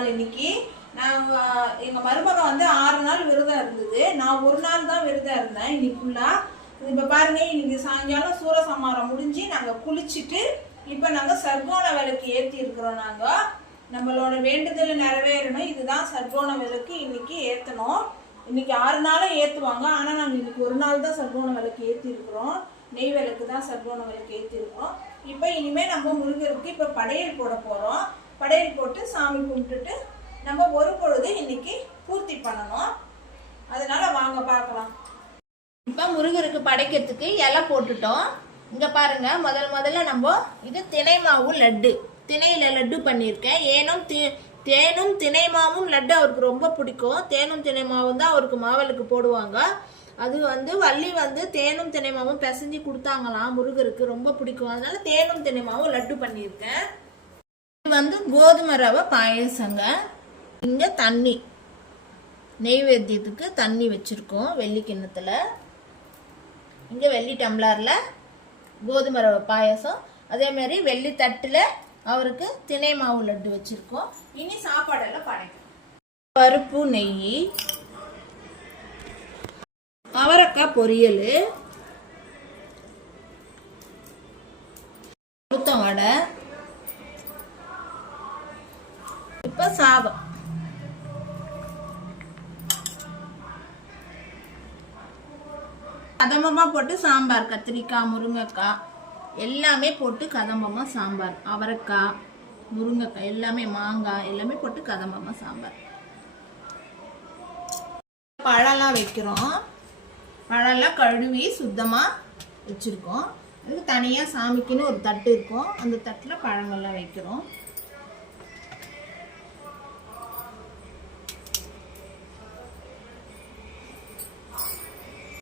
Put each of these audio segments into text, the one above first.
நாள் இன்னைக்கு. நான் எங்கள் மருமகன் வந்து 6 நாள் விரதம் இருந்தது. நான் ஒரு நாள் தான் விரதம் இருந்தேன் இன்னைக்குள்ளா. இப்போ பாருங்க, இன்னைக்கு சாயங்காலம் சூரசம்மாரம் முடிஞ்சு நாங்கள் குளிச்சுட்டு இப்போ நாங்கள் சர்க்கோண விளக்கு ஏற்றி இருக்கிறோம். நாங்கள் நம்மளோட வேண்டுதல் நிறைவேறணும். இதுதான் சர்க்கோண விளக்கு இன்னைக்கு ஏற்றணும். இன்னைக்கு 6 நாளும் ஏற்றுவாங்க. ஆனால் நாங்கள் இன்னைக்கு ஒரு நாள் தான் சர்க்கோண விளக்கு ஏற்றி இருக்கிறோம். நெய் விளக்கு தான் சர்க்கோண விளக்கு ஏற்றி இருக்கிறோம். இப்போ இனிமேல் நம்ம முருகருக்கு இப்போ படையல் போட போகிறோம். படையல் போட்டு சாமி கும்பிட்டுட்டு நம்ம ஒரு பொழுது இன்னைக்கு பூர்த்தி பண்ணணும். அதனால வாங்க பார்க்கலாம். இப்போ முருகருக்கு படைக்கிறதுக்கு இலை போட்டுட்டோம். இங்கே பாருங்க, முதல்ல நம்ம இது திணை மாவு லட்டு, திணையில லட்டு பண்ணியிருக்கேன். தேனும் திணை மாவும் லட்டு அவருக்கு ரொம்ப பிடிக்கும். தேனும் திணை மாவும் தான் அவருக்கு மாவலுக்கு போடுவாங்க. அது வந்து வள்ளி வந்து தேனும் திணை மாவும் பிசைஞ்சு கொடுத்தாங்களாம், முருகருக்கு ரொம்ப பிடிக்கும். அதனால தேனும் திணை மாவும் லட்டு பண்ணியிருக்கேன். இது வந்து கோதுமை ரவை பாயசங்க. இங்கே தண்ணி, நெய்வேத்தியத்துக்கு தண்ணி வச்சுருக்கோம் வெள்ளி கிண்ணத்தில். இங்கே வெள்ளி டம்ளரில் கோதுமை ரவை பாயசம், அதேமாரி வெள்ளி தட்டில் அவருக்கு திணை மாவு லட்டு வச்சுருக்கோம். இனி சாப்பாடெல்லாம் படைக்கும். பருப்பு, நெய், அவரைக்காய் பொரியல், உளுத்தம் வடை, இப்போ சாதம். கதம்பமா போட்டு சாம்பார், கத்திரிக்காய், முருங்கைக்காய் எல்லாமே போட்டு கதம்பமா சாம்பார். அவரைக்காய், முருங்கைக்காய் எல்லாமே, மாங்காய் எல்லாமே போட்டு கதம்பமா சாம்பார். பழம்லாம் வைக்கிறோம். பழம்லாம் கழுவி சுத்தமாக வச்சுருக்கோம். அதுக்கு தனியாக சாமிக்குன்னு ஒரு தட்டு இருக்கும். அந்த தட்டில் பழங்கள்லாம் வைக்கிறோம்.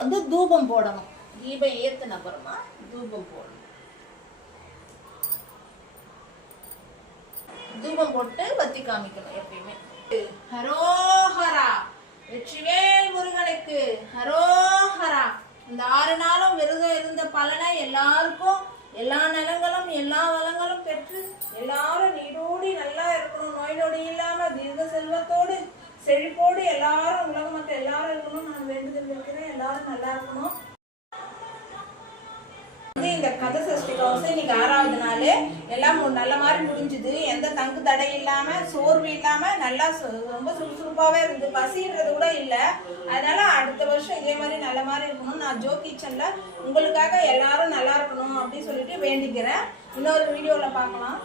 வந்து தூபம் போடணும். தீபம் ஏற்றின அப்புறமா தூபம் போடணும். தூபம் போட்டு பத்தி காமிக்கணும் எப்பயுமே. ஹரோஹரா, வெற்றிவேல் முருகனுக்கு ஹரோஹரா. இந்த 6 நாளும் விரதம் இருந்த பலனை எல்லாருக்கும், எல்லா நலங்களும் எல்லா வளங்களும் பெற்று எல்லாரும் நீடோடி நல்லா இருக்கணும். நோய் நொடி இல்லாம தீர்க்க செல்வத்தோடு செழிப்போடு எல்லாரும், உலக மக்கள் எல்லாரும் இருக்கணும். நான் வேண்டுதல் வைக்கிறேன், எல்லாரும் நல்லா இருக்கணும். இந்த கதை சஷ்டி கவசம் இன்னைக்கு 6வது நாள். எல்லாம் நல்ல மாதிரி முடிஞ்சுது. எந்த தங்கு தடை இல்லாம, சோர்வு இல்லாம நல்லா ரொம்ப சுறுசுறுப்பாவே இருந்து, பசின்றது கூட இல்லை. அதனால அடுத்த வருஷம் இதே மாதிரி நல்ல மாதிரி இருக்கணும். நான் ஜோ கிச்சன்ல உங்களுக்காக எல்லாரும் நல்லா இருக்கணும் அப்படின்னு சொல்லிட்டு வேண்டிக்கிறேன். இன்னொரு வீடியோல பார்க்கலாம்.